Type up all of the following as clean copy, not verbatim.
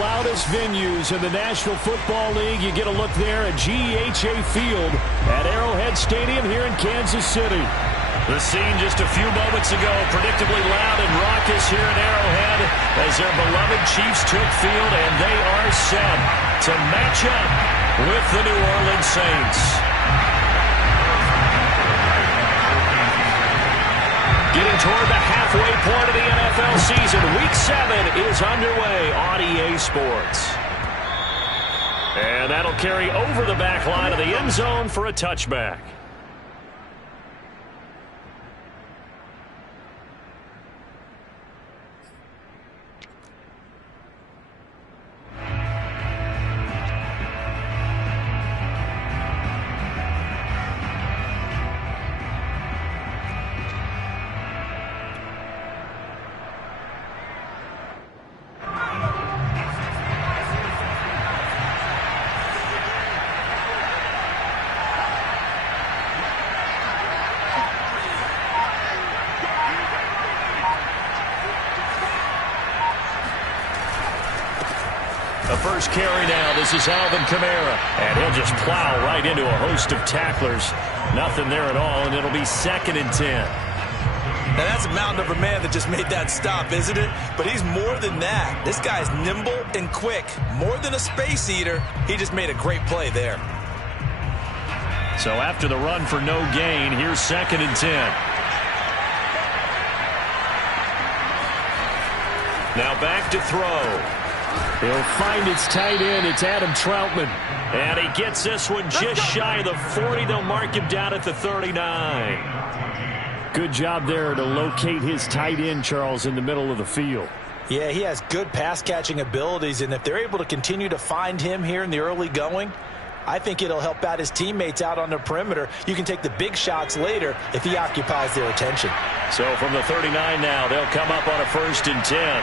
loudest venues in the National Football League. You get a look there at GEHA Field at Arrowhead Stadium here in Kansas City. The scene just a few moments ago, predictably loud and raucous here at Arrowhead as their beloved Chiefs took field, and they are set to match up with the New Orleans Saints. Getting toward the halfway point of the NFL season, Week 7 is underway on EA Sports. And that'll carry over the back line of the end zone for a touchback. The first carry now, this is Alvin Kamara, and he'll just plow right into a host of tacklers. Nothing there at all, and it'll be 2nd and 10. Now that's a mountain of a man that just made that stop, isn't it? But he's more than that. This guy's nimble and quick. More than a space eater, he just made a great play there. So after the run for no gain, here's 2nd and 10. Now back to throw. He'll find its tight end. It's Adam Troutman. And he gets this one just shy of the 40. They'll mark him down at the 39. Good job there to locate his tight end, Charles, in the middle of the field. Yeah, he has good pass-catching abilities, and if they're able to continue to find him here in the early going, I think it'll help out his teammates out on the perimeter. You can take the big shots later if he occupies their attention. So from the 39 now, they'll come up on a 1st and 10.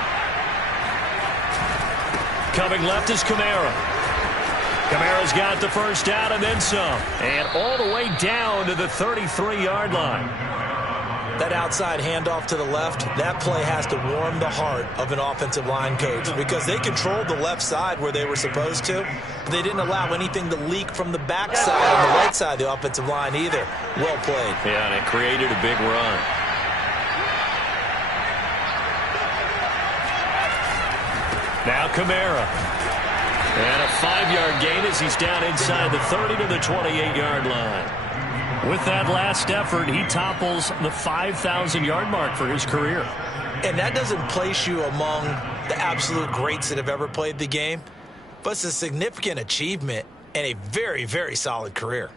Coming left is Kamara. Kamara's got the first down and then some. And all the way down to the 33-yard line. That outside handoff to the left, that play has to warm the heart of an offensive line coach because they controlled the left side where they were supposed to. But they didn't allow anything to leak from the backside on the right side of the offensive line either. Well played. Yeah, and it created a big run. Now Kamara. And a 5-yard gain as he's down inside the 30 to the 28-yard line. With that last effort, he topples the 5,000-yard mark for his career. And that doesn't place you among the absolute greats that have ever played the game, but it's a significant achievement and a very, very solid career.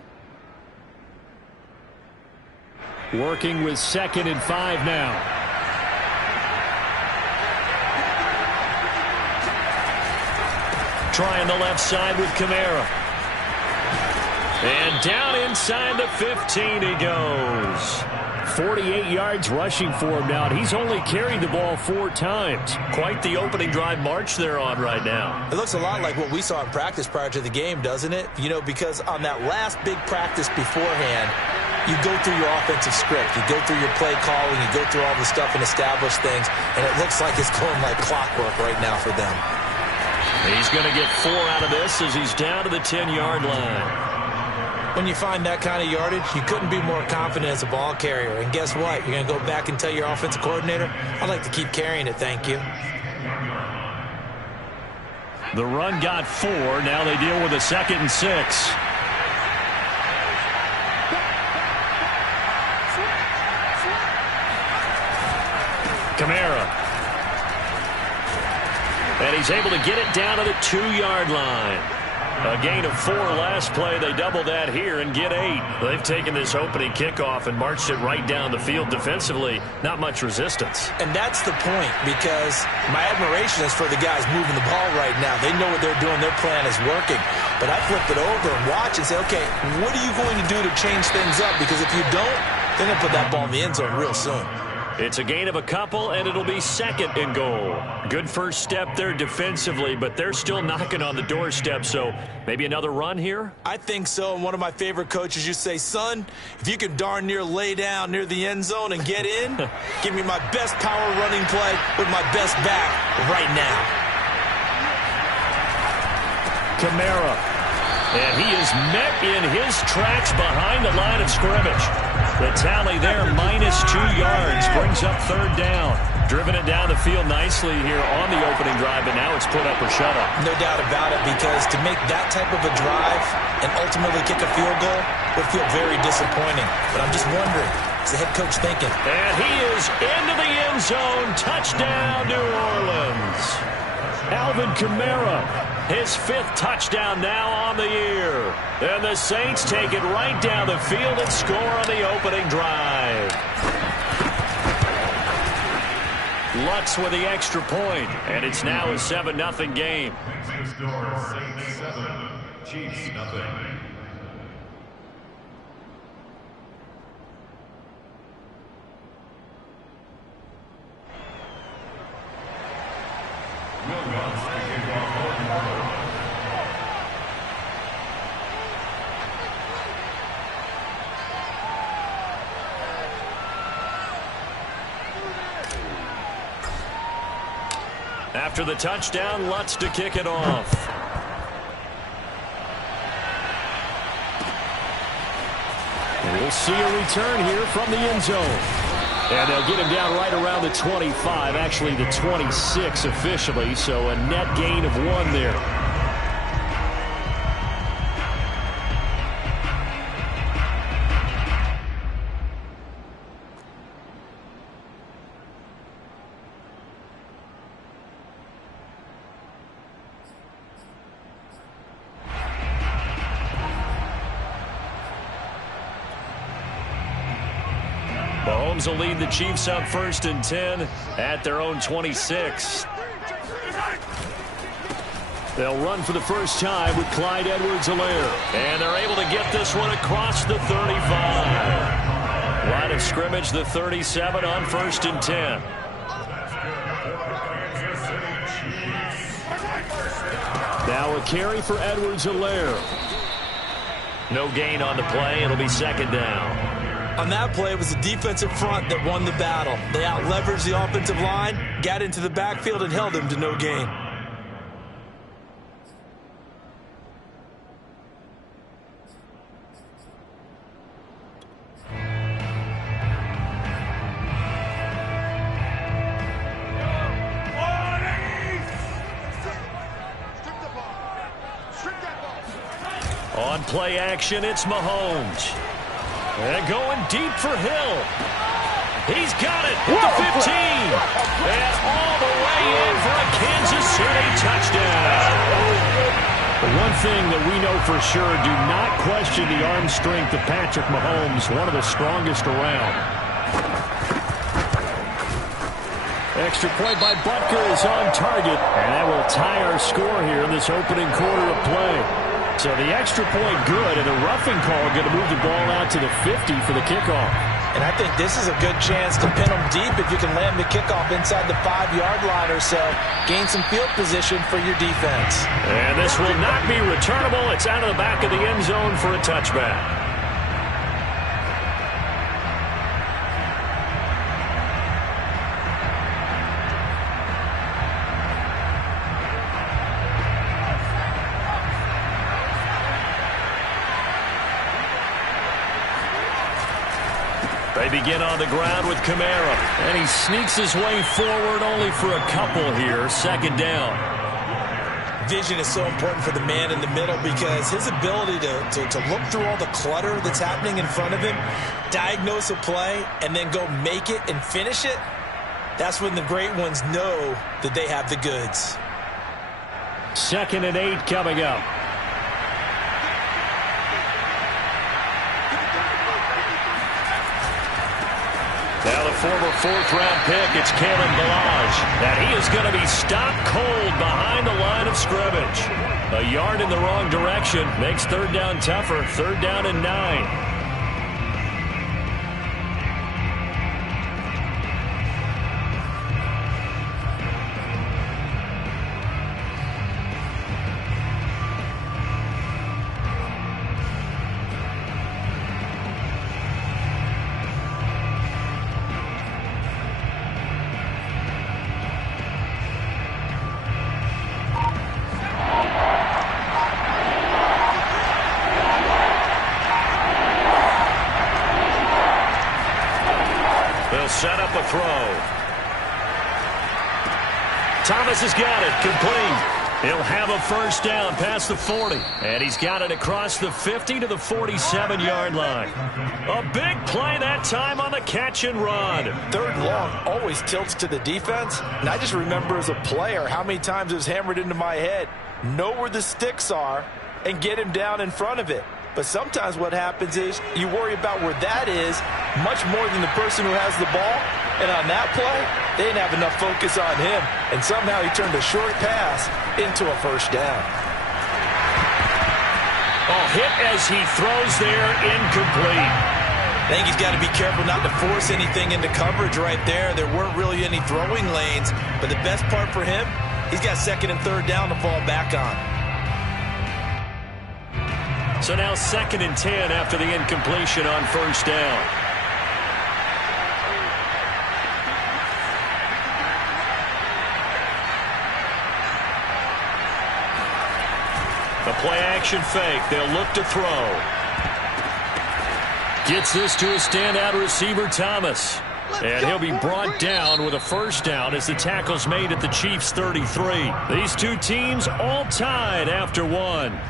Working with 2nd and 5 now. Trying the left side with Kamara. And down inside the 15 he goes. 48 yards rushing for him now. He's only carried the ball 4 times. Quite the opening drive march they're on right now. It looks a lot like what we saw in practice prior to the game, doesn't it? You know, because on that last big practice beforehand, you go through your offensive script. You go through your play calling. You go through all the stuff and establish things. And it looks like it's going like clockwork right now for them. He's going to get 4 out of this as he's down to the 10-yard line. When you find that kind of yardage, you couldn't be more confident as a ball carrier. And guess what? You're going to go back and tell your offensive coordinator, I'd like to keep carrying it, thank you. The run got 4. Now they deal with a 2nd and 6. Kamara. And he's able to get it down to the 2-yard line. A gain of 4 last play. They double that here and get 8. They've taken this opening kickoff and marched it right down the field defensively. Not much resistance. And that's the point, because my admiration is for the guys moving the ball right now. They know what they're doing. Their plan is working. But I flip it over and watch and say, okay, what are you going to do to change things up? Because if you don't, they're going to put that ball in the end zone real soon. It's a gain of a couple, and it'll be 2nd and goal. Good first step there defensively, but they're still knocking on the doorstep, so maybe another run here? I think so, and one of my favorite coaches used to say, son, if you can darn near lay down near the end zone and get in, give me my best power running play with my best back right now. Kamara. And he is met in his tracks behind the line of scrimmage. The tally there, -2 yards, brings up third down. Driven it down the field nicely here on the opening drive, but now it's put up or shut up. No doubt about it, because to make that type of a drive and ultimately kick a field goal would feel very disappointing. But I'm just wondering, is the head coach thinking? And he is into the end zone. Touchdown, New Orleans. Alvin Kamara. His 5th touchdown now on the year. And the Saints take it right down the field and score on the opening drive. Lutz with the extra point, and it's now a 7-0 game. After the touchdown, Lutz to kick it off. And we'll see a return here from the end zone. And they'll get him down right around the 25, actually the 26 officially, so a net gain of 1 there. Mahomes will lead the Chiefs up 1st and 10 at their own 26. They'll run for the first time with Clyde Edwards-Helaire. And they're able to get this one across the 35. Line of scrimmage, the 37 on 1st and 10. Now a carry for Edwards-Helaire. No gain on the play. It'll be 2nd down. On that play, it was the defensive front that won the battle. They out-leveraged the offensive line, got into the backfield, and held him to no gain. On play action, it's Mahomes. And going deep for Hill. He's got it at the 15. And all the way in for a Kansas City touchdown. The one thing that we know for sure, do not question the arm strength of Patrick Mahomes, one of the strongest around. Extra point by Butker is on target. And that will tie our score here in this opening quarter of play. So the extra point good, and the roughing call going to move the ball out to the 50 for the kickoff. And I think this is a good chance to pin them deep if you can land the kickoff inside the 5-yard line or so. Gain some field position for your defense. And this will not be returnable. It's out of the back of the end zone for a touchback. They begin on the ground with Kamara. And he sneaks his way forward only for a couple here. 2nd down. Vision is so important for the man in the middle because his ability to look through all the clutter that's happening in front of him, diagnose a play, and then go make it and finish it, that's when the great ones know that they have the goods. 2nd and 8 coming up. Now the former 4th-round pick, it's Ballerz. And he is going to be stopped cold behind the line of scrimmage. A yard in the wrong direction makes 3rd down tougher. 3rd down and 9. up a throw. Thomas has got it. Complete. He'll have a first down past the 40. And he's got it across the 50 to the 47-yard line. A big play that time on the catch and run. Third and long always tilts to the defense. And I just remember as a player how many times it was hammered into my head. Know where the sticks are and get him down in front of it. But sometimes what happens is you worry about where that is much more than the person who has the ball. And on that play, they didn't have enough focus on him. And somehow he turned a short pass into a first down. Oh, hit as he throws there, incomplete. I think he's got to be careful not to force anything into coverage right there. There weren't really any throwing lanes. But the best part for him, he's got second and third down to fall back on. So now 2nd and 10 after the incompletion on first down. A play-action fake. They'll look to throw. Gets this to a standout receiver, Thomas. And he'll be brought down with a first down as the tackle's made at the Chiefs' 33. These two teams all tied after one.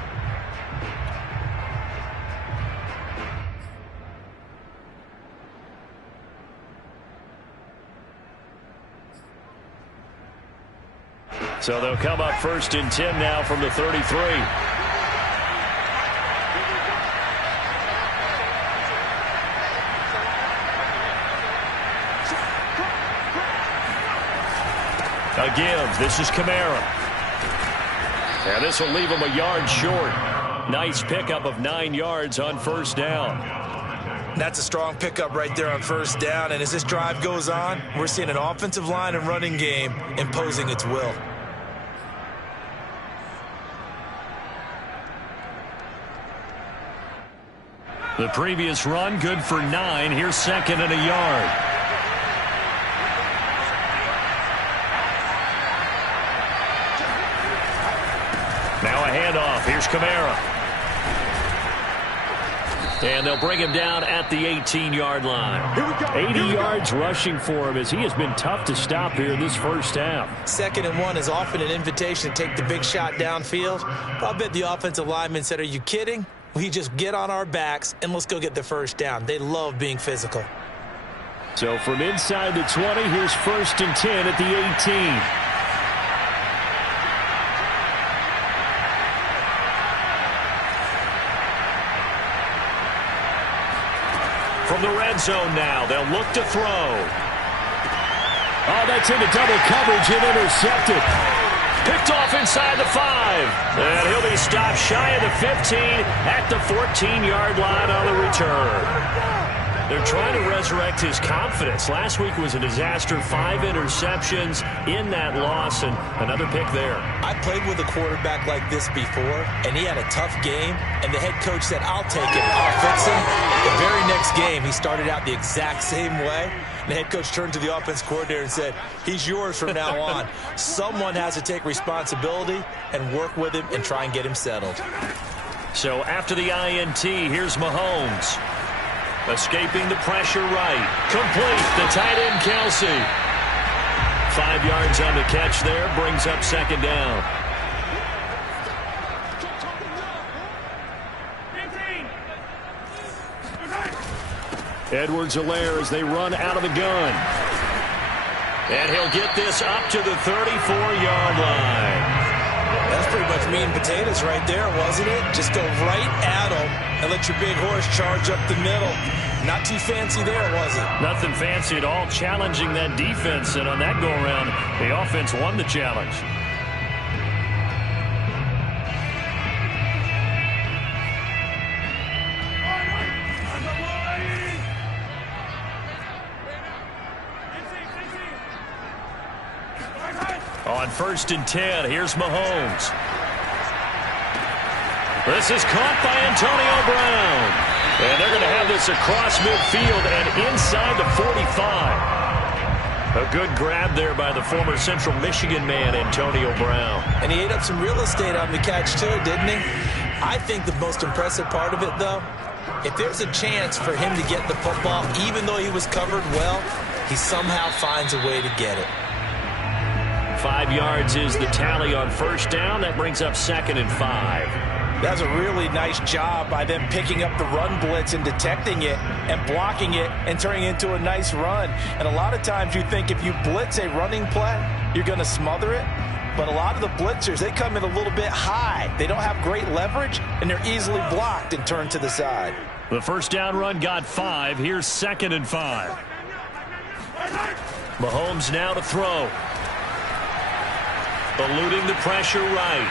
So they'll come up 1st and 10 now from the 33. A give. This is Kamara. And this will leave him a yard short. Nice pickup of 9 yards on first down. That's a strong pickup right there on first down. And as this drive goes on, we're seeing an offensive line and running game imposing its will. The previous run, good for 9. Here's 2nd and a yard. Now a handoff. Here's Kamara. And they'll bring him down at the 18-yard line. 80 yards rushing for him as he has been tough to stop here in this first half. 2nd and 1 is often an invitation to take the big shot downfield. I'll bet the offensive lineman said, "Are you kidding? We just get on our backs and let's go get the first down." They love being physical. So from inside the 20, here's 1st and 10 at the 18. From the red zone now, they'll look to throw. Oh, that's into double coverage and intercepted. Picked off inside the 5. And he'll be stopped shy of the 15 at the 14-yard line on the return. They're trying to resurrect his confidence. Last week was a disaster. 5 interceptions in that loss, and another pick there. I played with a quarterback like this before, and he had a tough game, and the head coach said, "I'll take it. I'll fix him." The very next game, he started out the exact same way. The head coach turned to the offense coordinator and said, "He's yours from now on." Someone has to take responsibility and work with him and try and get him settled. So after the INT, here's Mahomes. Escaping the pressure right. Complete. The tight end, Kelsey. 5 yards on the catch there. Brings up 2nd down. Edwards-Helaire as they run out of the gun. And he'll get this up to the 34-yard line. That's pretty much meat and potatoes right there, wasn't it? Just go right at them and let your big horse charge up the middle. Not too fancy there, was it? Nothing fancy at all, challenging that defense. And on that go-around, the offense won the challenge. On 1st and 10, here's Mahomes. This is caught by Antonio Brown. And they're going to have this across midfield and inside the 45. A good grab there by the former Central Michigan man, Antonio Brown. And he ate up some real estate on the catch, too, didn't he? I think the most impressive part of it, though, if there's a chance for him to get the football, even though he was covered well, he somehow finds a way to get it. 5 yards is the tally on first down. That brings up 2nd and 5. That's a really nice job by them picking up the run blitz and detecting it and blocking it and turning it into a nice run. And a lot of times you think if you blitz a running play, you're going to smother it. But a lot of the blitzers, they come in a little bit high. They don't have great leverage, and they're easily blocked and turned to the side. The first down run got 5. Here's 2nd and 5. Mahomes now to throw. Eluding the pressure right.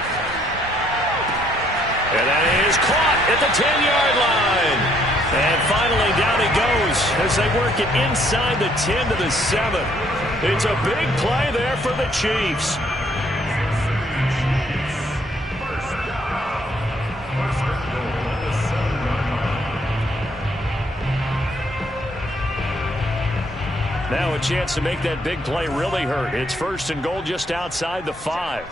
And that is caught at the 10-yard line. And finally down he goes as they work it inside the 10 to the 7. It's a big play there for the Chiefs. Now a chance to make that big play really hurt. It's 1st and goal just outside the 5.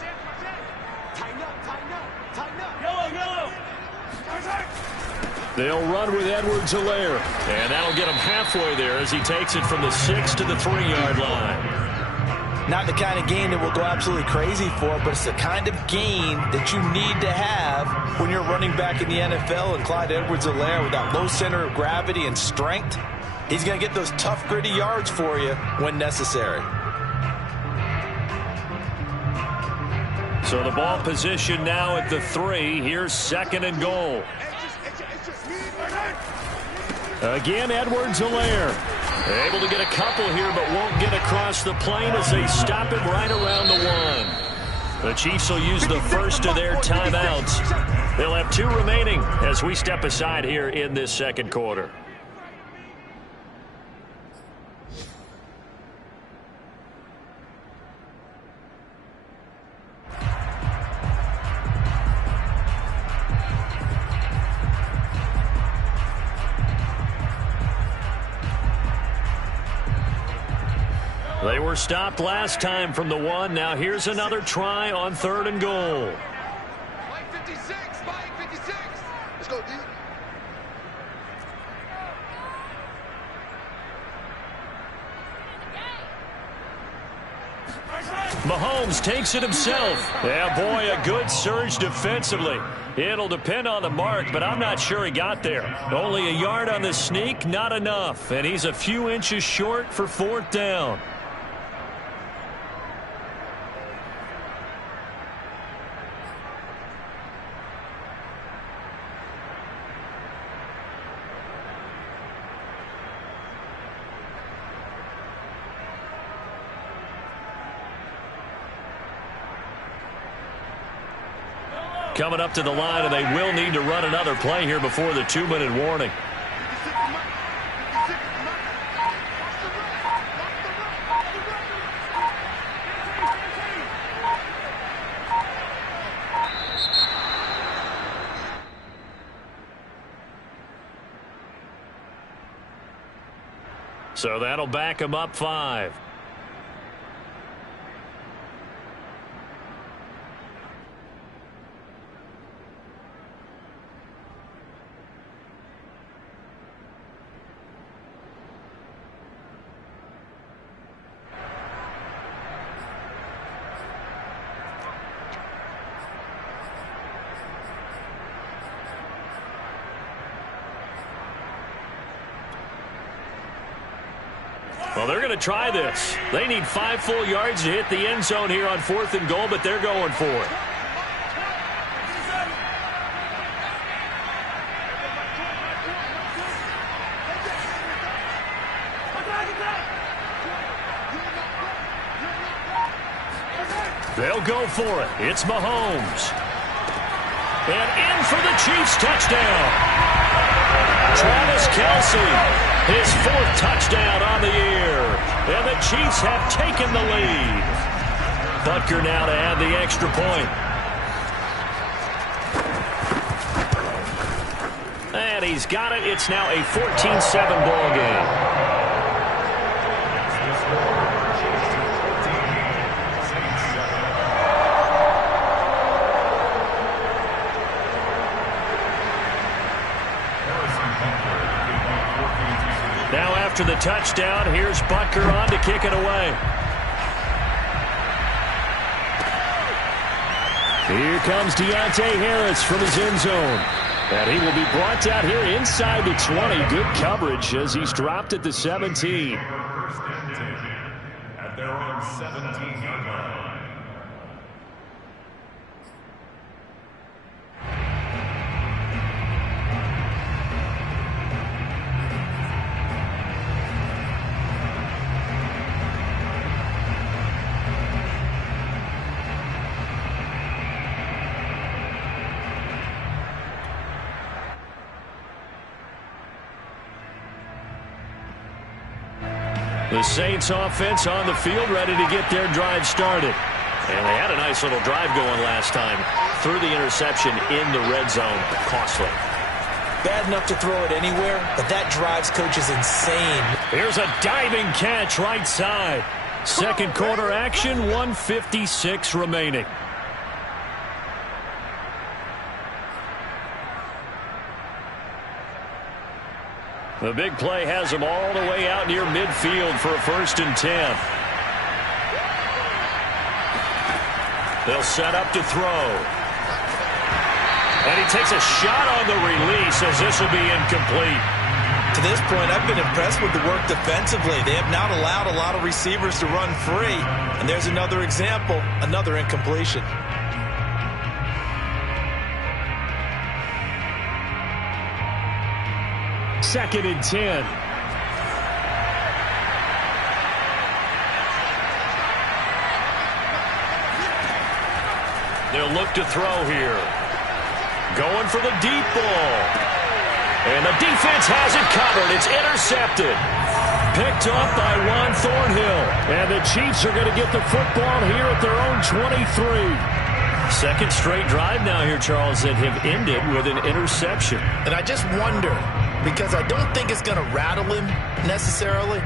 They'll run with Edwards-Helaire. And that'll get him halfway there as he takes it from the 6 to the 3-yard line. Not the kind of gain that we'll go absolutely crazy for, but it's the kind of gain that you need to have when you're running back in the NFL. And Clyde Edwards-Helaire, with that low center of gravity and strength, he's going to get those tough, gritty yards for you when necessary. So the ball position now at the 3. Here's 2nd and goal. Again, Edwards-Helaire. Able to get a couple here, but won't get across the plane as they stop him right around the 1. The Chiefs will use the first of their timeouts. They'll have 2 remaining as we step aside here in this 2nd quarter. They were stopped last time from the 1. Now here's another try on 3rd and goal. Mike 56, Mike 56. Let's go, D. Mahomes takes it himself. Yeah, boy, a good surge defensively. It'll depend on the mark, but I'm not sure he got there. Only a yard on the sneak, not enough. And he's a few inches short for 4th down. Coming up to the line, and they will need to run another play here before the 2-minute warning. So that'll back him up 5. Well, they're going to try this. They need 5 full yards to hit the end zone here on 4th and goal, but they're going for it. They'll go for it. It's Mahomes. And in for the Chiefs touchdown. Travis Kelce. His 4th touchdown on the year. And the Chiefs have taken the lead. Butker now to add the extra point. And he's got it. It's now a 14-7 ball game. after the touchdown. Here's Butker on to kick it away. Here comes Deontay Harris from his end zone. And he will be brought down here inside the 20. Good coverage as he's dropped at the 17. At their own 17-yard line. The Saints offense on the field, ready to get their drive started. And they had a nice little drive going last time. Threw the interception in the red zone. Costly. Bad enough to throw it anywhere, but that drives coach is insane. Here's a diving catch right side. Second quarter action, 1:56 remaining. The big play has them all the way out near midfield for a 1st and 10. They'll set up to throw. And he takes a shot on the release as this will be incomplete. To this point, I've been impressed with the work defensively. They have not allowed a lot of receivers to run free. And there's another example, another incompletion. Second and 10. They'll look to throw here. Going for the deep ball. And the defense has it covered. It's intercepted. Picked up by Juan Thornhill. And the Chiefs are going to get the football here at their own 23. Second straight drive now here, Charles, that have ended with an interception. And I just wonder, because I don't think it's going to rattle him necessarily,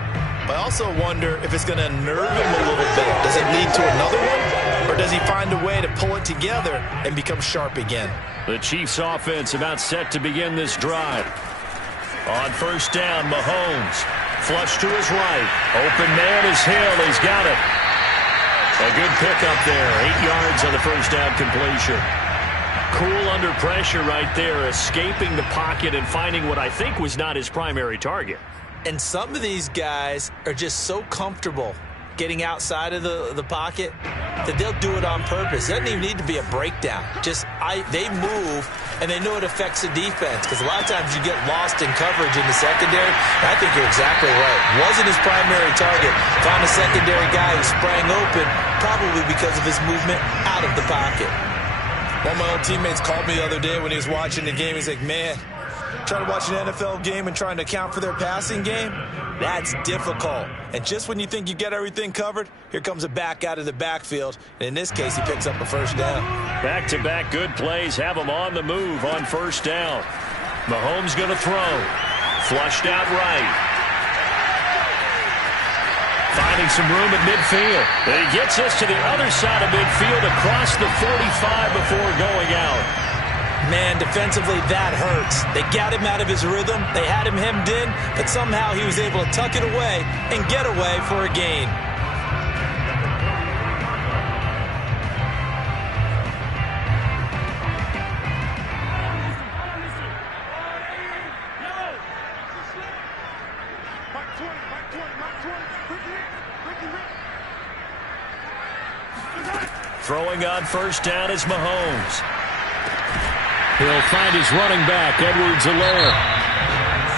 but I also wonder if it's going to unnerve him a little bit. Does it lead to another one? Or does he find a way to pull it together and become sharp again? The Chiefs offense about set to begin this drive. On first down, Mahomes. Flush to his right. Open man is Hill. He's got it. A good pickup there. 8 yards on the first down completion. Cool under pressure right there, escaping the pocket and finding what I think was not his primary target. And some of these guys are just so comfortable getting outside of the pocket that they'll do it on purpose. It doesn't even need to be a breakdown. They move, and they know it affects the defense, because a lot of times you get lost in coverage in the secondary. And I think you're exactly right. Wasn't his primary target. Found a secondary guy who sprang open, probably because of his movement out of the pocket. One of my old teammates called me the other day when he was watching the game. He's like, man, trying to watch an NFL game and trying to account for their passing game, that's difficult. And just when you think you get everything covered, here comes a back out of the backfield. And in this case, he picks up a first down. Back-to-back good plays have him on the move on first down. Mahomes going to throw. Flushed out right. Finding some room at midfield. And he gets us to the other side of midfield across the 45 before going out. Man, defensively, that hurts. They got him out of his rhythm. They had him hemmed in, but somehow he was able to tuck it away and get away for a gain. Throwing on first down is Mahomes. He'll find his running back, Edwards-Helaire.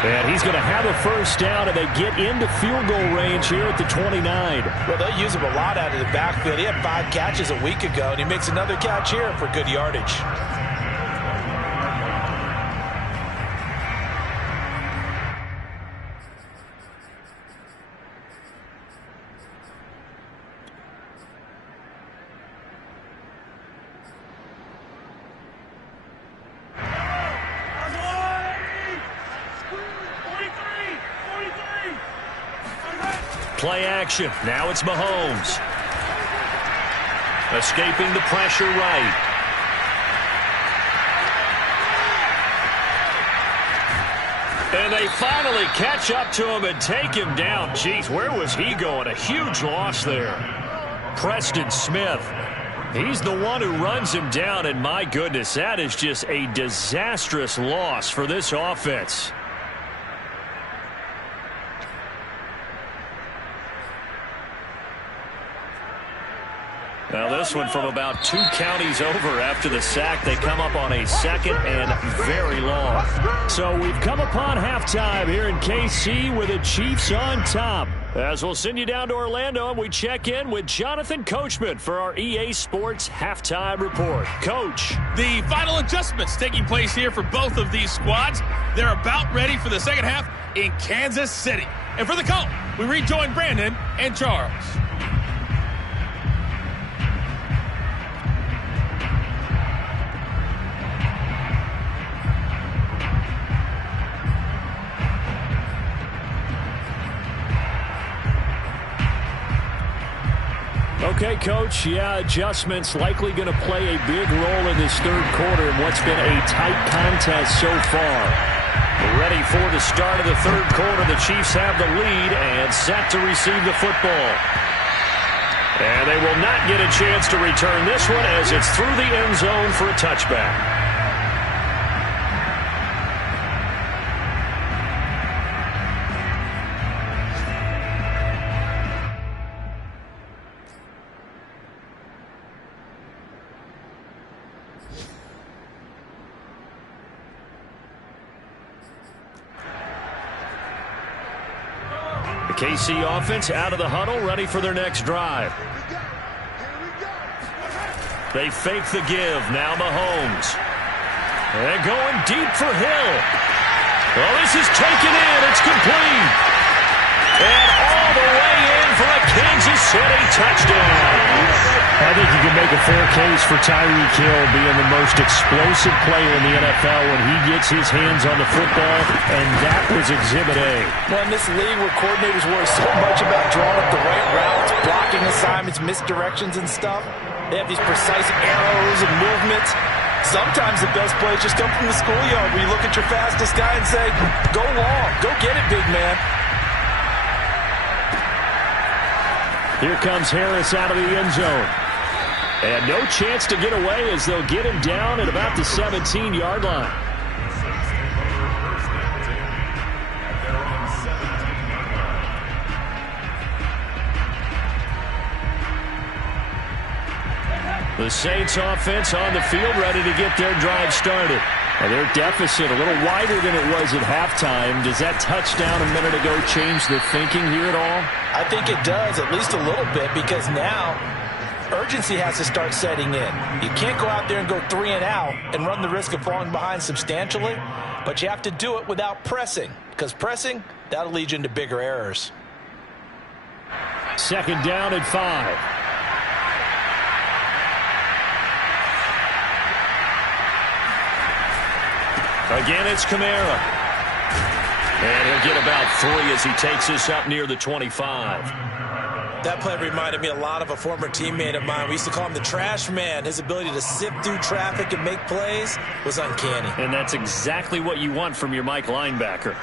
And he's going to have a first down, and they get into field goal range here at the 29. Well, they'll use him a lot out of the backfield. He had 5 catches a week ago, and he makes another catch here for good yardage. Play action. Now it's Mahomes. Escaping the pressure right. And they They finally catch up to him and take him down. Jeez, where was he going? A huge loss there. Preston Smith. He's the one who runs him down, and my goodness, that is just a disastrous loss for this offense. Now this one from about 2 counties over after the sack. They come up on a 2nd and very long. So we've come upon halftime here in KC with the Chiefs on top. As we'll send you down to Orlando, and we check in with Jonathan Coachman for our EA Sports Halftime Report. Coach. The final adjustments taking place here for both of these squads. They're about ready for the second half in Kansas City. And for the call, we rejoin Brandon and Charles. Okay, Coach, adjustments likely going to play a big role in this third quarter in what's been a tight contest so far. Ready for the start of the third quarter. The Chiefs have the lead and set to receive the football. And they will not get a chance to return this one as it's through the end zone for a touchback. The KC offense out of the huddle, ready for their next drive. They fake the give. Now Mahomes. They're going deep for Hill. Well, this is taken in. It's complete. And all the way in for a Kansas City touchdown. I think you can make a fair case for Tyreek Hill being the most explosive player in the NFL when he gets his hands on the football, and that was Exhibit A. Well, in this league where coordinators worry so much about drawing up the right routes, blocking assignments, misdirections and stuff, they have these precise arrows and movements. Sometimes the best plays just come from the schoolyard where you look at your fastest guy and say, go long, go get it, big man. Here comes Harris out of the end zone. And no chance to get away as they'll get him down at about the 17-yard line. The Saints offense on the field ready to get their drive started. And their deficit a little wider than it was at halftime. Does that touchdown a minute ago change the thinking here at all? I think it does, at least a little bit, because now urgency has to start setting in. You can't go out there and go 3 and out and run the risk of falling behind substantially, but you have to do it without pressing, because pressing, that'll lead you into bigger errors. 2nd down and 5. Again, it's Kamara. And he'll get about 3 as he takes this up near the 25. That play reminded me a lot of a former teammate of mine. We used to call him the trash man. His ability to sift through traffic and make plays was uncanny. And that's exactly what you want from your Mike linebacker.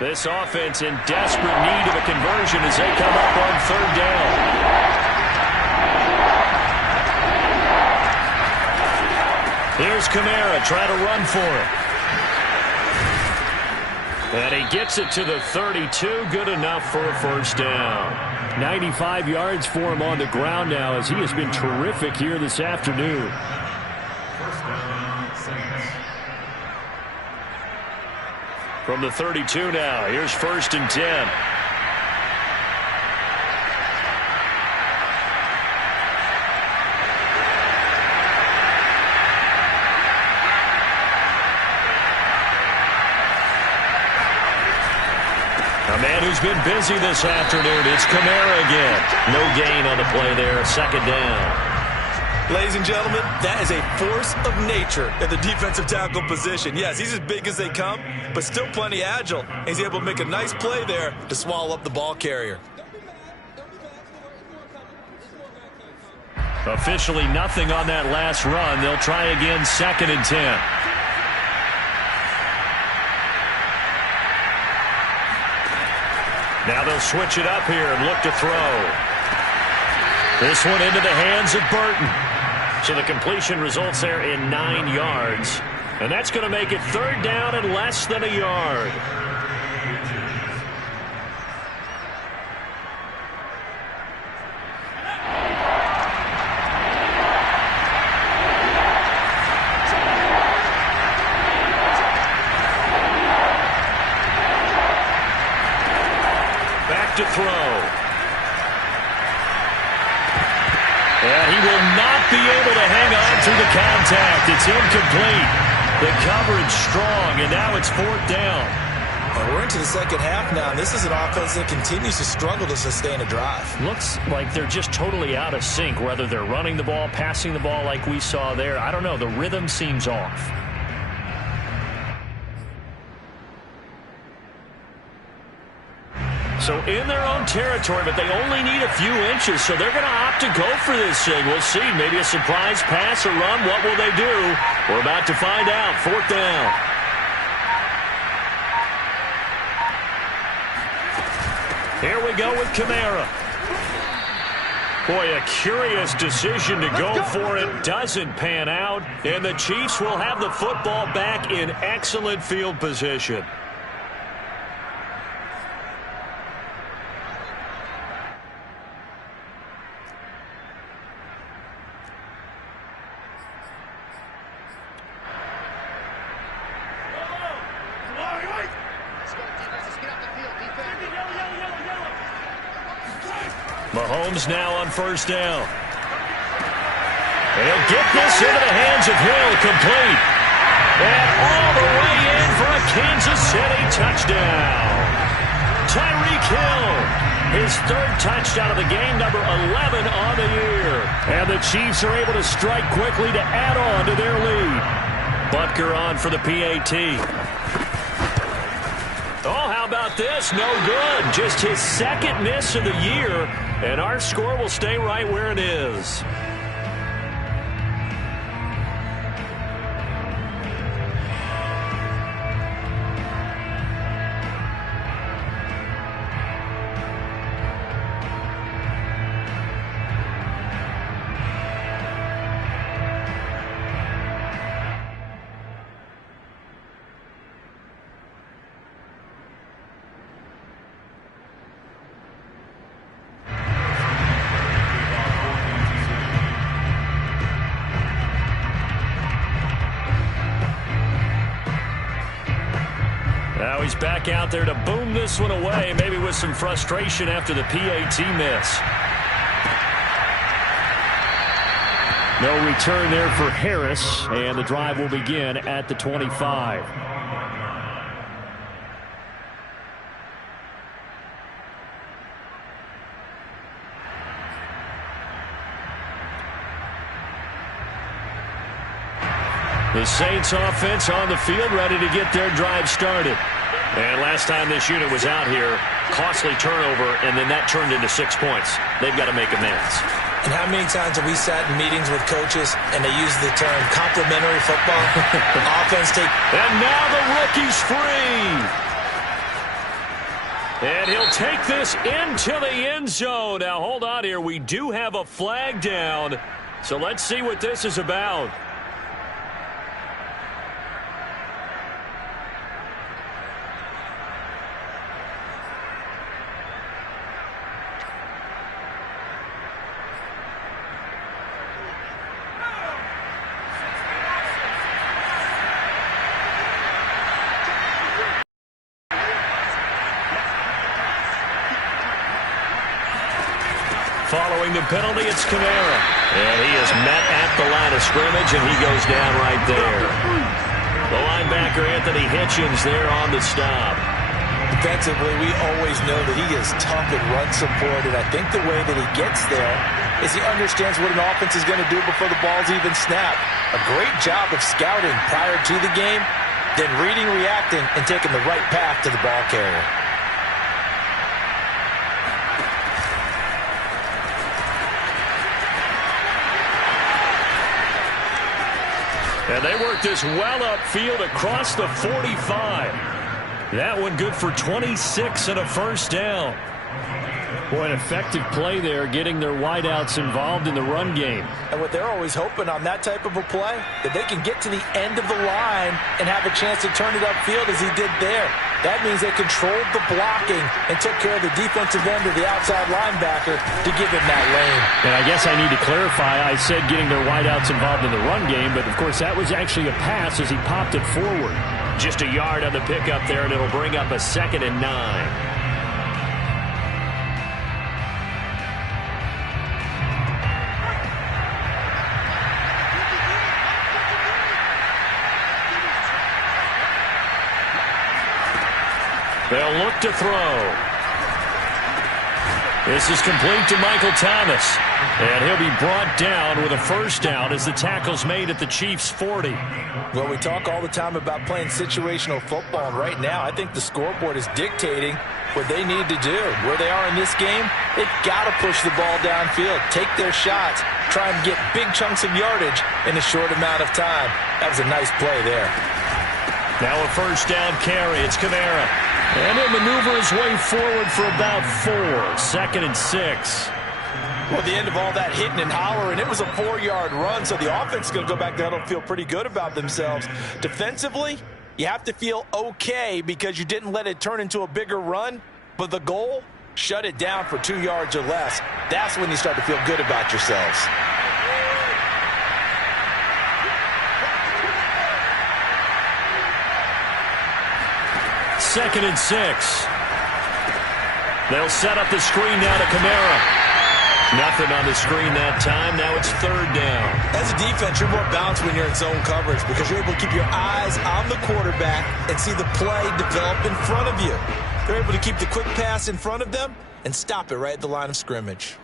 This offense in desperate need of a conversion as they come up on 3rd down. Here's Kamara trying to run for it. And he gets it to the 32. Good enough for a 1st down. 95 yards for him on the ground now as he has been terrific here this afternoon. From the 32 now, here's 1st and 10. A man who's been busy this afternoon. It's Kamara again. No gain on the play there. 2nd down. Ladies and gentlemen, that is a force of nature in the defensive tackle position. Yes, he's as big as they come, but still plenty agile. He's able to make a nice play there to swallow up the ball carrier. Officially nothing on that last run. They'll try again, 2nd and 10. Now they'll switch it up here and look to throw. This one into the hands of Burton. So the completion results there in 9 yards. And that's going to make it 3rd down and less than a yard. To throw. And he will not be able to hang on through the contact. It's incomplete. The coverage strong, and now it's 4th down. Well, we're into the second half now, and this is an offense that continues to struggle to sustain a drive. Looks like they're just totally out of sync, whether they're running the ball, passing the ball like we saw there. I don't know. The rhythm seems off. So in their own territory, but they only need a few inches, so they're going to opt to go for this thing. We'll see. Maybe a surprise pass or run. What will they do? We're about to find out. 4th down. Here we go with Kamara. Boy, a curious decision to go for it. Doesn't pan out, and the Chiefs will have the football back in excellent field position. Mahomes now on 1st down. He'll get this into the hands of Hill, complete. And all the way in for a Kansas City touchdown. Tyreek Hill, his 3rd touchdown of the game, number 11 on the year. And the Chiefs are able to strike quickly to add on to their lead. Butker on for the PAT. Oh, how about this? No good. Just his 2nd miss of the year, and our score will stay right where it is. Now he's back out there to boom this one away, maybe with some frustration after the PAT miss. No return there for Harris, and the drive will begin at the 25. The Saints offense on the field, ready to get their drive started. And last time this unit was out here, costly turnover, and then that turned into 6 points. They've got to make amends. And how many times have we sat in meetings with coaches and they use the term complimentary football? Offense take. And now the rookie's free. And he'll take this into the end zone. Now hold on here. We do have a flag down. So let's see what this is about. Following the penalty, it's Kamara. And he is met at the line of scrimmage, and he goes down right there. The linebacker, Anthony Hitchens, there on the stop. Defensively, we always know that he is tough in run support, and I think the way that he gets there is he understands what an offense is going to do before the ball's even snapped. A great job of scouting prior to the game, then reading, reacting, and taking the right path to the ball carrier. And they work this well upfield across the 45. That one good for 26 and a first down. Boy, an effective play there, getting their wideouts involved in the run game. And what they're always hoping on that type of a play, that they can get to the end of the line and have a chance to turn it upfield as he did there. That means they controlled the blocking and took care of the defensive end of the outside linebacker to give him that lane. And I guess I need to clarify, I said getting their wideouts involved in the run game, but of course that was actually a pass as he popped it forward. Just a yard on the pickup there, and it'll bring up a 2nd and 9. They'll look to throw. This is complete to Michael Thomas. And he'll be brought down with a first down as the tackle's made at the Chiefs' 40. Well, we talk all the time about playing situational football, and right now I think the scoreboard is dictating what they need to do. Where they are in this game, they've got to push the ball downfield, take their shots, try and get big chunks of yardage in a short amount of time. That was a nice play there. Now a first down carry. It's Kamara. And he'll maneuver his way forward for about 4. 2nd and 6. Well, at the end of all that hitting and hollering, it was a 4-yard run, so the offense is going to go back there and feel pretty good about themselves. Defensively, you have to feel okay because you didn't let it turn into a bigger run, but the goal, shut it down for 2 yards or less. That's when you start to feel good about yourselves. Second and 6. They'll set up the screen now to Kamara. Nothing on the screen that time. Now it's 3rd down. As a defense, you're more balanced when you're in zone coverage because you're able to keep your eyes on the quarterback and see the play develop in front of you. They're able to keep the quick pass in front of them and stop it right at the line of scrimmage.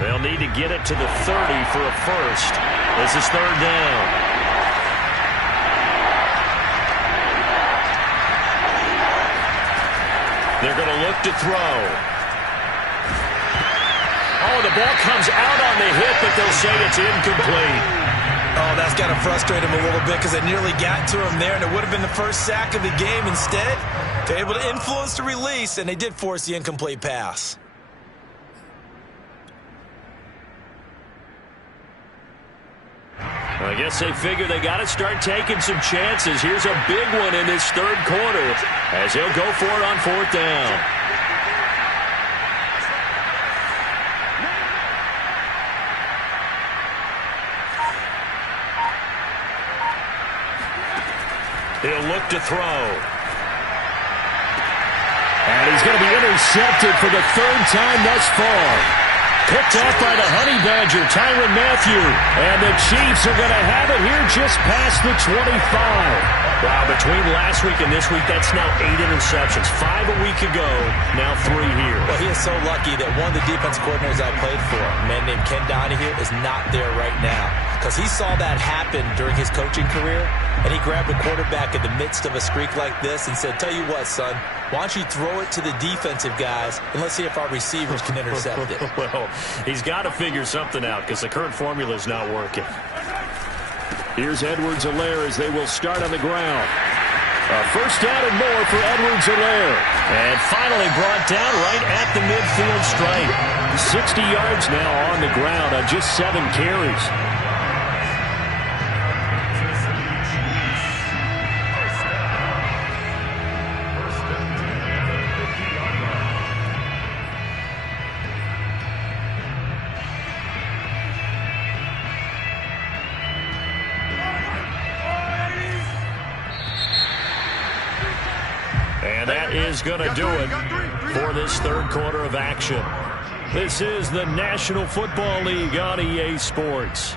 They'll need to get it to the 30 for a first. This is 3rd down. They're going to look to throw. Oh, the ball comes out on the hit, but they'll say it's incomplete. Oh, that's got to frustrate him a little bit because they nearly got to him there, and it would have been the first sack of the game. Instead, they're able to influence the release, and they did force the incomplete pass. I guess they figure they got to start taking some chances. Here's a big one in this 3rd quarter as he'll go for it on 4th down. He'll look to throw. And he's going to be intercepted for the 3rd time thus far. Picked off by the Honey Badger, Tyrann Mathieu. And the Chiefs are going to have it here just past the 25. Wow, between last week and this week, that's now 8 interceptions. 5 a week ago, now 3 here. Well, he is so lucky that one of the defense coordinators I played for, a man named Ken Donahue, is not there right now. Because he saw that happen during his coaching career, and he grabbed a quarterback in the midst of a streak like this and said, tell you what, son, why don't you throw it to the defensive guys, and let's see if our receivers can intercept it. Well, he's got to figure something out because the current formula is not working. Here's Edwards-Helaire as they will start on the ground. A first down and more for Edwards-Helaire. And finally brought down right at the midfield stripe. 60 yards now on the ground on just 7 carries. And that is going to do it for this 3rd quarter of action. This is the National Football League on EA Sports.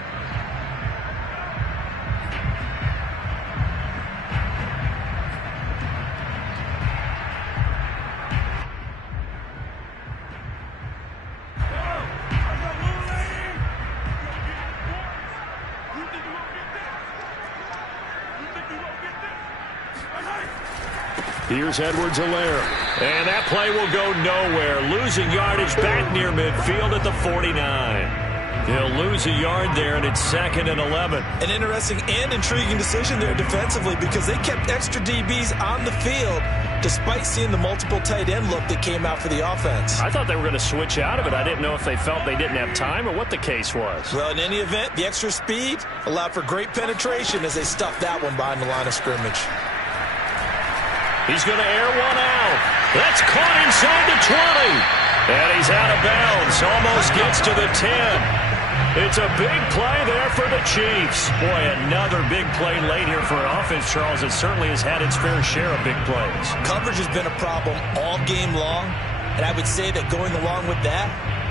Here's Edwards-Helaire. And that play will go nowhere. Losing yardage back near midfield at the 49. He'll lose a yard there, and it's 2nd and 11. An interesting and intriguing decision there defensively because they kept extra DBs on the field despite seeing the multiple tight end look that came out for the offense. I thought they were going to switch out of it. I didn't know if they felt they didn't have time or what the case was. Well, in any event, the extra speed allowed for great penetration as they stuffed that one behind the line of scrimmage. He's going to air one out. That's caught inside the 20. And he's out of bounds. Almost gets to the 10. It's a big play there for the Chiefs. Boy, another big play late here for an offense, Charles. It certainly has had its fair share of big plays. Coverage has been a problem all game long, and I would say that going along with that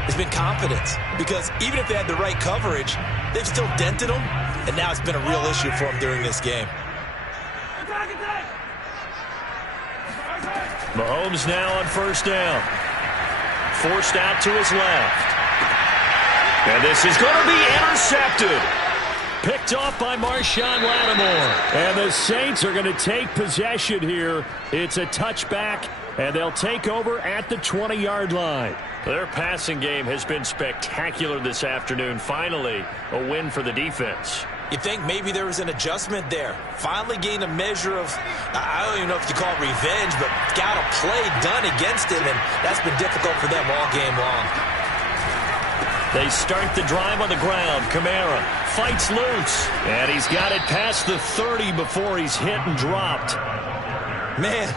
has been confidence. Because even if they had the right coverage, they've still dented them, and now it's been a real issue for them during this game. Mahomes now on first down. Forced out to his left. And this is going to be intercepted. Picked off by Marshawn Lattimore. And the Saints are going to take possession here. It's a touchback, and they'll take over at the 20-yard line. Their passing game has been spectacular this afternoon. Finally, a win for the defense. You think maybe there was an adjustment there. Finally gained a measure of, I don't even know if you call it revenge, but got a play done against him, and that's been difficult for them all game long. They start the drive on the ground. Kamara fights loose, and he's got it past the 30 before he's hit and dropped. Man,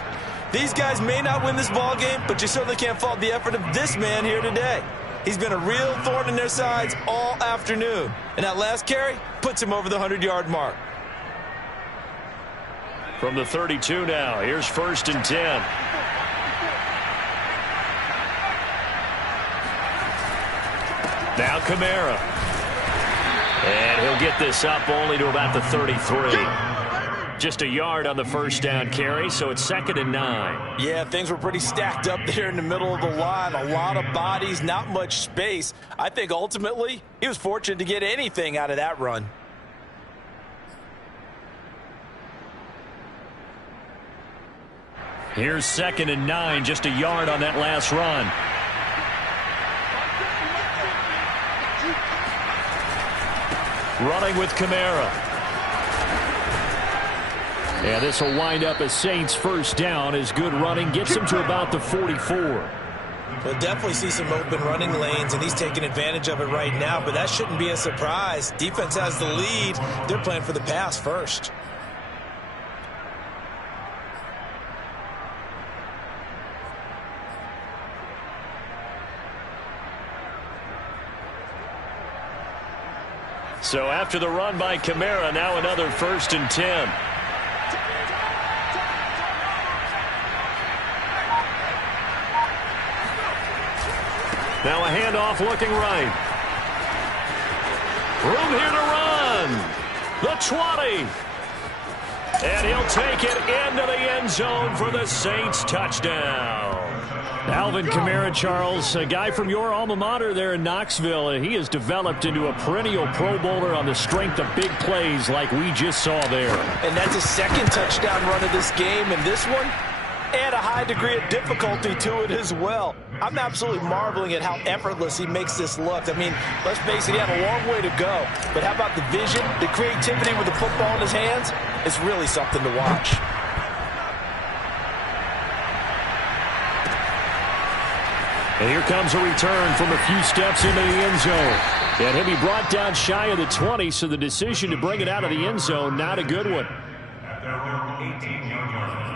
these guys may not win this ball game, but you certainly can't fault the effort of this man here today. He's been a real thorn in their sides all afternoon. And that last carry puts him over the 100-yard mark. From the 32 now, here's 1st and 10. Now Kamara. And he'll get this up only to about the 33. Just a yard on the first down carry, so it's 2nd and 9. Yeah, things were pretty stacked up there in the middle of the line. A lot of bodies, not much space. I think ultimately he was fortunate to get anything out of that run. Here's 2nd and 9, just a yard on that last run. Running with Kamara. And this will wind up a Saints first down as good running gets him to about the 44. We'll definitely see some open running lanes, and he's taking advantage of it right now, but that shouldn't be a surprise. Defense has the lead. They're playing for the pass first. So after the run by Kamara, now another 1st and 10. Now a handoff looking right. Room here to run. The 20. And he'll take it into the end zone for the Saints touchdown. Alvin Kamara, Charles, a guy from your alma mater there in Knoxville. He has developed into a perennial Pro Bowler on the strength of big plays like we just saw there. And that's his 2nd touchdown run of this game, and this one, add a high degree of difficulty to it as well. I'm absolutely marveling at how effortless he makes this look. I mean, let's face it, he had a long way to go. But how about the vision, the creativity with the football in his hands? It's really something to watch. And here comes a return from a few steps into the end zone. And he'll be brought down shy of the 20, so the decision to bring it out of the end zone, not a good one. At their own 18-yard line.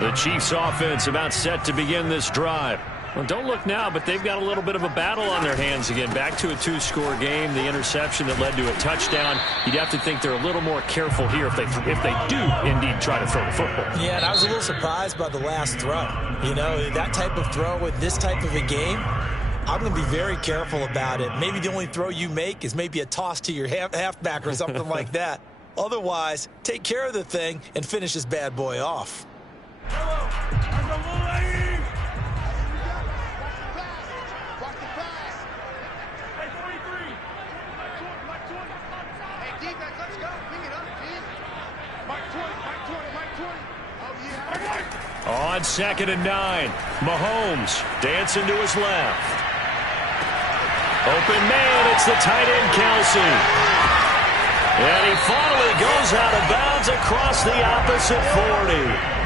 The Chiefs offense about set to begin this drive. Well, don't look now, but they've got a little bit of a battle on their hands again. Back to a 2-score game. The interception that led to a touchdown. You'd have to think they're a little more careful here if they do indeed try to throw the football. Yeah, and I was a little surprised by the last throw. You know, that type of throw with this type of a game, I'm going to be very careful about it. Maybe the only throw you make is maybe a toss to your halfback or something like that. Otherwise, take care of the thing and finish this bad boy off. On 2nd and 9, Mahomes dancing to his left. Open man, it's the tight end Kelsey. And he finally goes out of bounds across the opposite 40.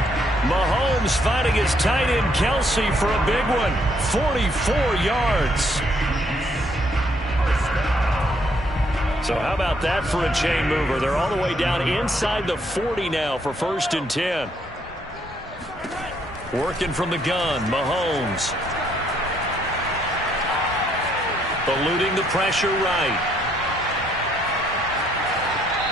Mahomes finding his tight end Kelsey for a big one, 44 yards. So how about that for a chain mover? They're all the way down inside the 40 now for 1st and 10. Working from the gun, Mahomes. Eluding the pressure right.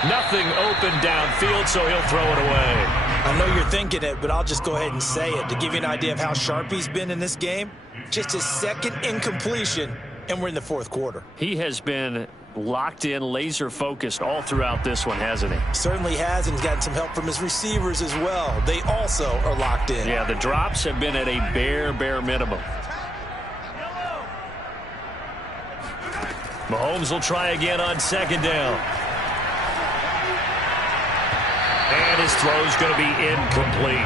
Nothing open downfield, so he'll throw it away. I know you're thinking it, but I'll just go ahead and say it. To give you an idea of how sharp he's been in this game, just his 2nd incompletion, and we're in the 4th quarter. He has been locked in, laser focused all throughout this one, hasn't he? Certainly has, and he's gotten some help from his receivers as well. They also are locked in. Yeah, the drops have been at a bare minimum. Mahomes will try again on 2nd down. And his throw's going to be incomplete.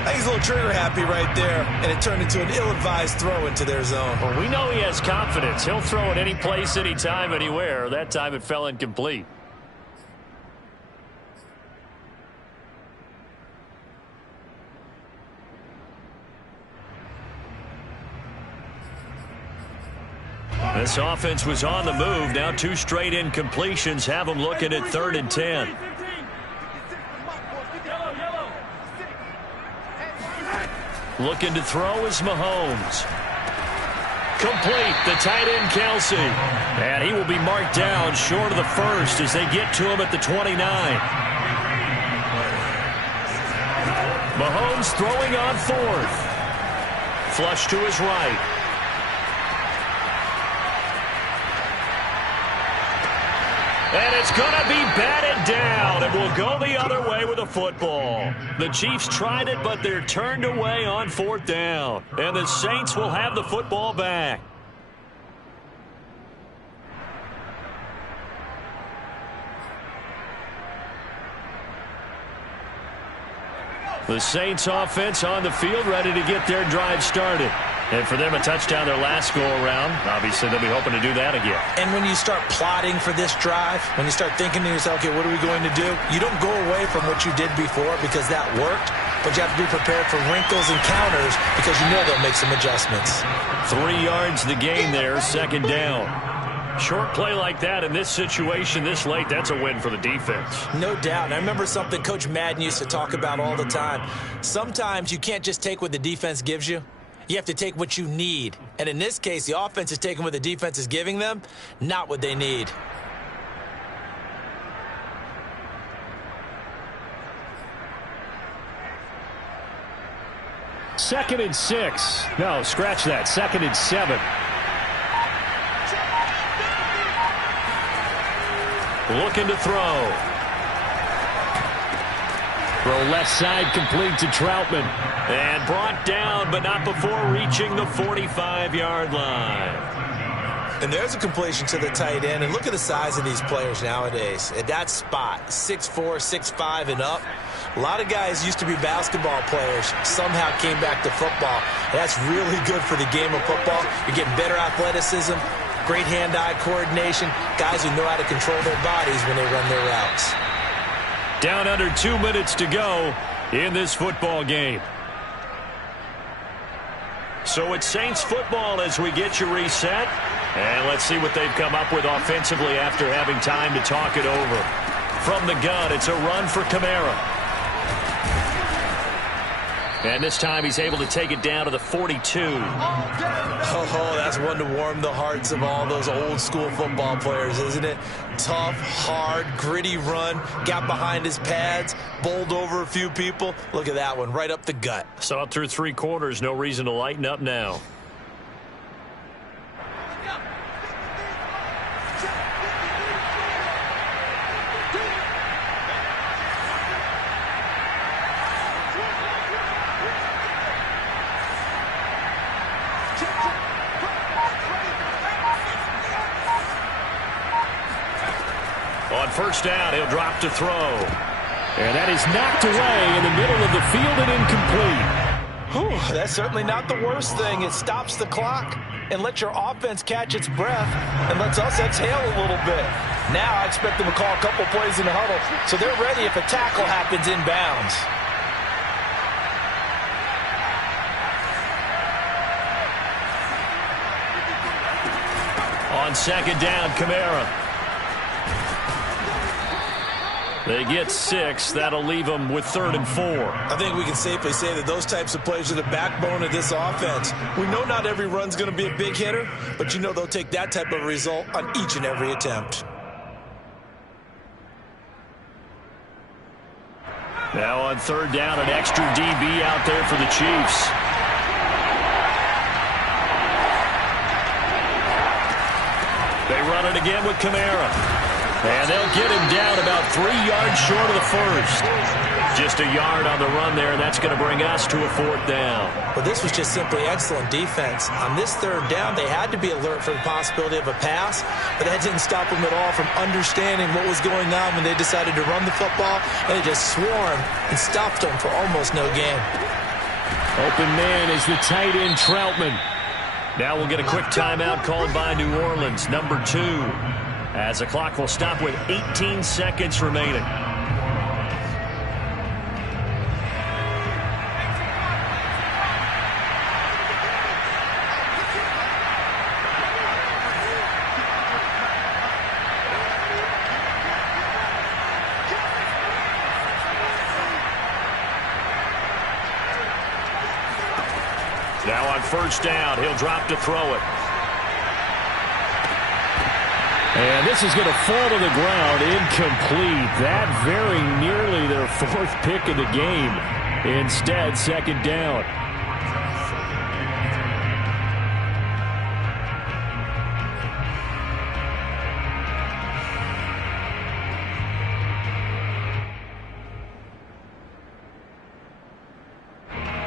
I think he's a little trigger happy right there, and it turned into an ill-advised throw into their zone. Well, we know he has confidence. He'll throw it any place, anytime, anywhere. That time it fell incomplete. This offense was on the move. Now 2 straight incompletions have them looking at 3rd and 10. Looking to throw is Mahomes. Complete, the tight end Kelsey. And he will be marked down short of the 1st as they get to him at the 29. Mahomes throwing on 4th. Flush to his right. And it's going to be batted down, and will go the other way with a football. The Chiefs tried it, but they're turned away on 4th down. And the Saints will have the football back. The Saints offense on the field, ready to get their drive started. And for them, a touchdown their last go-around. Obviously, they'll be hoping to do that again. And when you start plotting for this drive, when you start thinking to yourself, okay, what are we going to do? You don't go away from what you did before because that worked, but you have to be prepared for wrinkles and counters because you know they'll make some adjustments. 3 yards the gain there, 2nd down. Short play like that in this situation this late, that's a win for the defense. No doubt. And I remember something Coach Madden used to talk about all the time. Sometimes you can't just take what the defense gives you. You have to take what you need. And in this case, the offense is taking what the defense is giving them, not what they need. Second and 6. No, scratch that. 2nd and 7. Looking to throw. Throw left side, complete to Troutman. And brought down, but not before reaching the 45-yard line. And there's a completion to the tight end. And look at the size of these players nowadays. At that spot, 6'4", 6'5", and up. A lot of guys used to be basketball players, somehow came back to football. And that's really good for the game of football. You're getting better athleticism, great hand-eye coordination, guys who know how to control their bodies when they run their routes. Down under 2 minutes to go in this football game. So it's Saints football as we get you reset. And let's see what they've come up with offensively after having time to talk it over. From the gun, it's a run for Kamara. And this time he's able to take it down to the 42. Oh, that's one to warm the hearts of all those old school football players, isn't it? Tough, hard, gritty run, got behind his pads, bowled over a few people. Look at that one, right up the gut. Saw it through 3 quarters, no reason to lighten up now. On 1st down, he'll drop to throw. And that is knocked away in the middle of the field and incomplete. Whew, that's certainly not the worst thing. It stops the clock and lets your offense catch its breath and lets us exhale a little bit. Now I expect them to call a couple plays in the huddle so they're ready if a tackle happens inbounds. On second down, Kamara. They get 6. That'll leave them with 3rd and 4. I think we can safely say that those types of plays are the backbone of this offense. We know not every run's going to be a big hitter, but you know they'll take that type of result on each and every attempt. Now on 3rd down, an extra DB out there for the Chiefs. They run it again with Kamara. And they'll get him down about 3 yards short of the first. Just a yard on the run there, and that's going to bring us to a 4th down. Well, this was just simply excellent defense. On this 3rd down, they had to be alert for the possibility of a pass, but that didn't stop them at all from understanding what was going on when they decided to run the football, and they just swarmed and stopped them for almost no gain. Open man is the tight end, Troutman. Now we'll get a quick timeout called by New Orleans, number 2. As the clock will stop with 18 seconds remaining. Now on 1st down, he'll drop to throw it. And this is going to fall to the ground, incomplete. That very nearly their 4th pick of the game. Instead, 2nd down.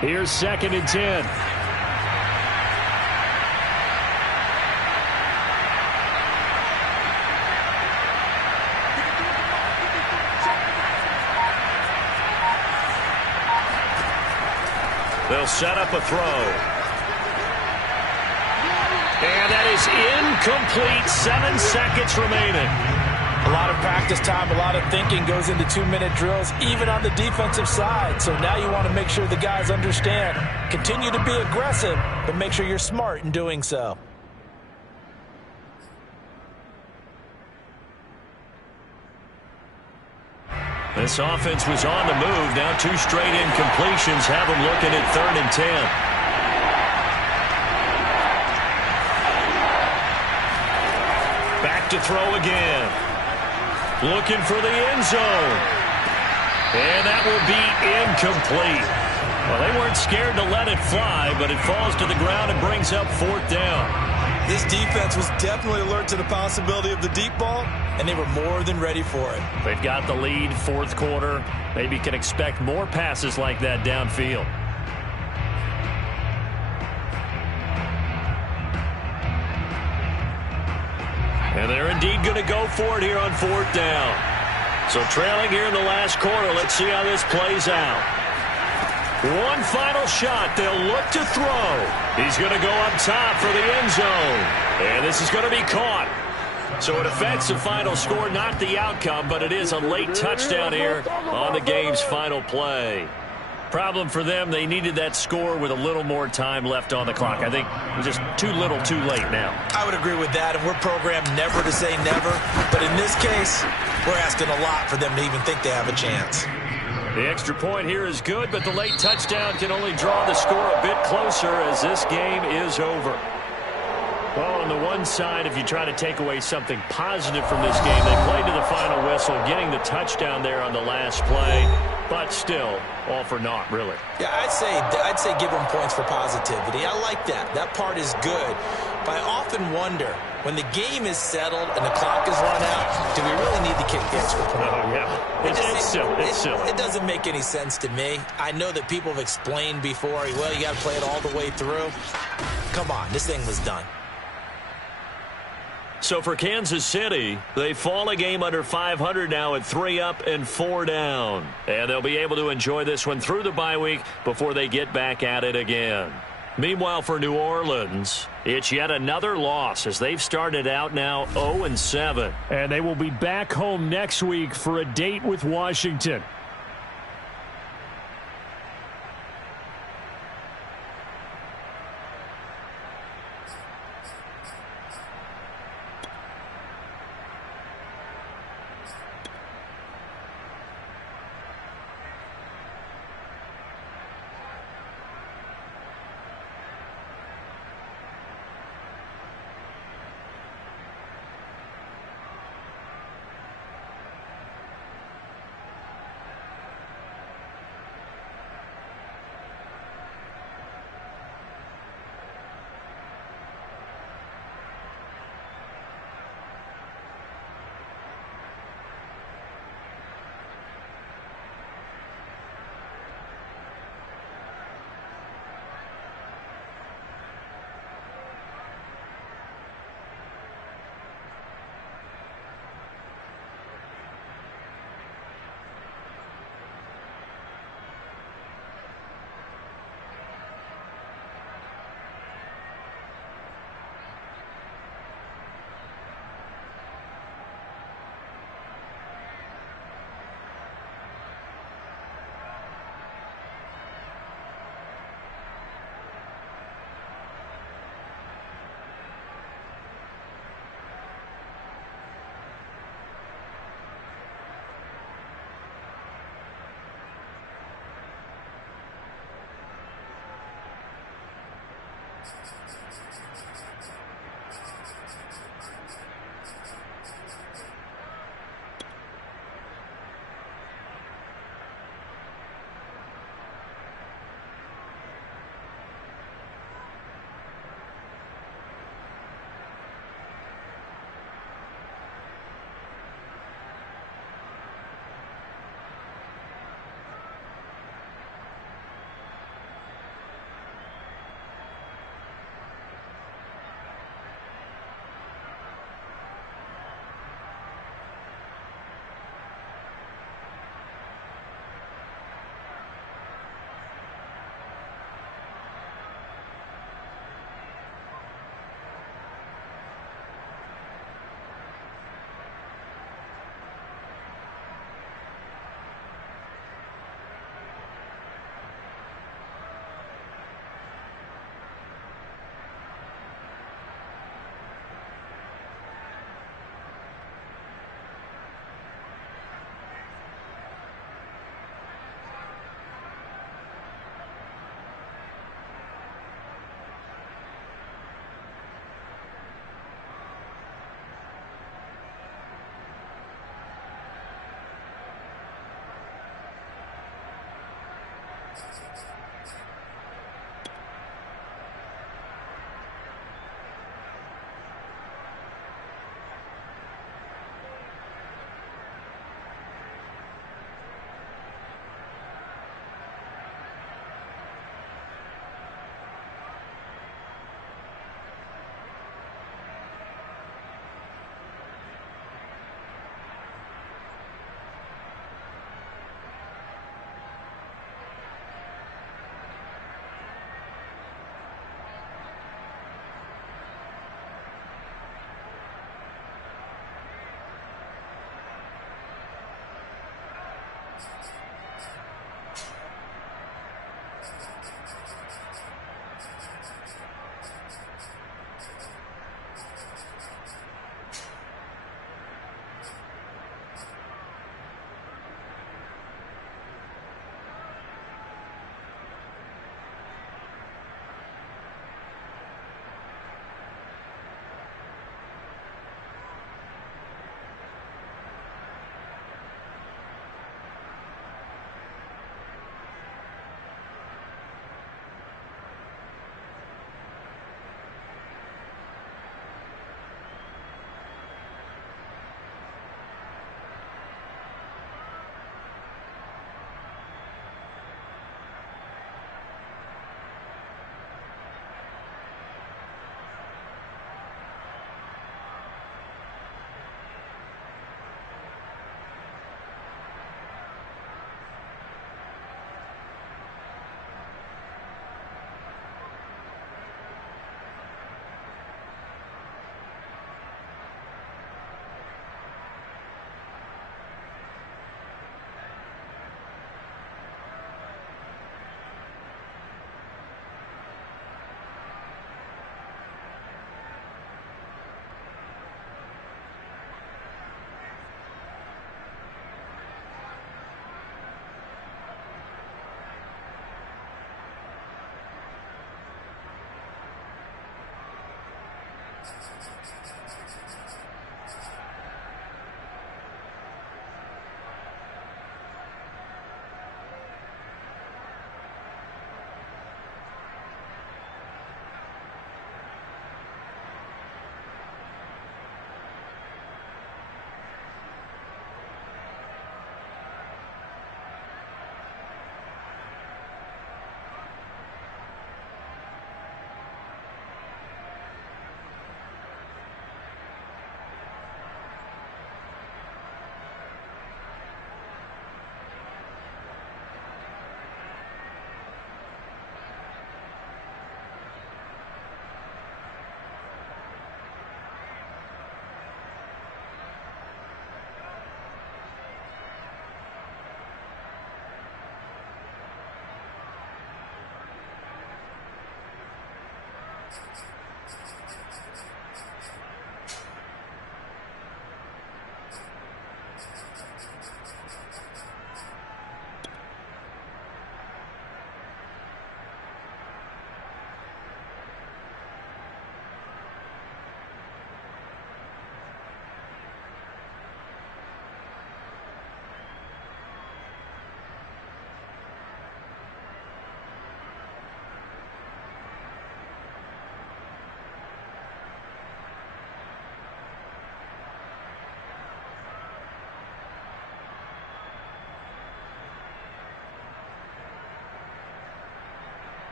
Here's 2nd and 10. They'll set up a throw. And that is incomplete. 7 seconds remaining. A lot of practice time, a lot of thinking goes into 2-minute drills, even on the defensive side. So now you want to make sure the guys understand. Continue to be aggressive, but make sure you're smart in doing so. This offense was on the move. Now 2 straight incompletions have them looking at 3rd and 10. Back to throw again. Looking for the end zone. And that will be incomplete. Well, they weren't scared to let it fly, but it falls to the ground and brings up 4th down. This defense was definitely alert to the possibility of the deep ball, and they were more than ready for it. They've got the lead, 4th quarter. Maybe can expect more passes like that downfield. And they're indeed going to go for it here on 4th down. So trailing here in the last quarter, let's see how this plays out. One final shot. They'll look to throw. He's going to go up top for the end zone. And this is going to be caught. So it affects the final score, not the outcome, but it is a late touchdown here on the game's final play. Problem for them, they needed that score with a little more time left on the clock. I think it was just too little too late now. I would agree with that, and we're programmed never to say never. But in this case, we're asking a lot for them to even think they have a chance. The extra point here is good, but the late touchdown can only draw the score a bit closer as this game is over. Well, on the one side, if you try to take away something positive from this game, they played to the final whistle, getting the touchdown there on the last play, but still, all for naught, really. Yeah, I'd say give them points for positivity. I like that. That part is good. But I often wonder, when the game is settled and the clock is run out, do we really need to kick the extra point? Oh, yeah. It's silly. It's silly. It doesn't make any sense to me. I know that people have explained before, well, you got to play it all the way through. Come on, this thing was done. So for Kansas City, they fall a game under 500 now at 3 up and 4 down. And they'll be able to enjoy this one through the bye week before they get back at it again. Meanwhile, for New Orleans, it's yet another loss as they've started out now 0-7. And they will be back home next week for a date with Washington.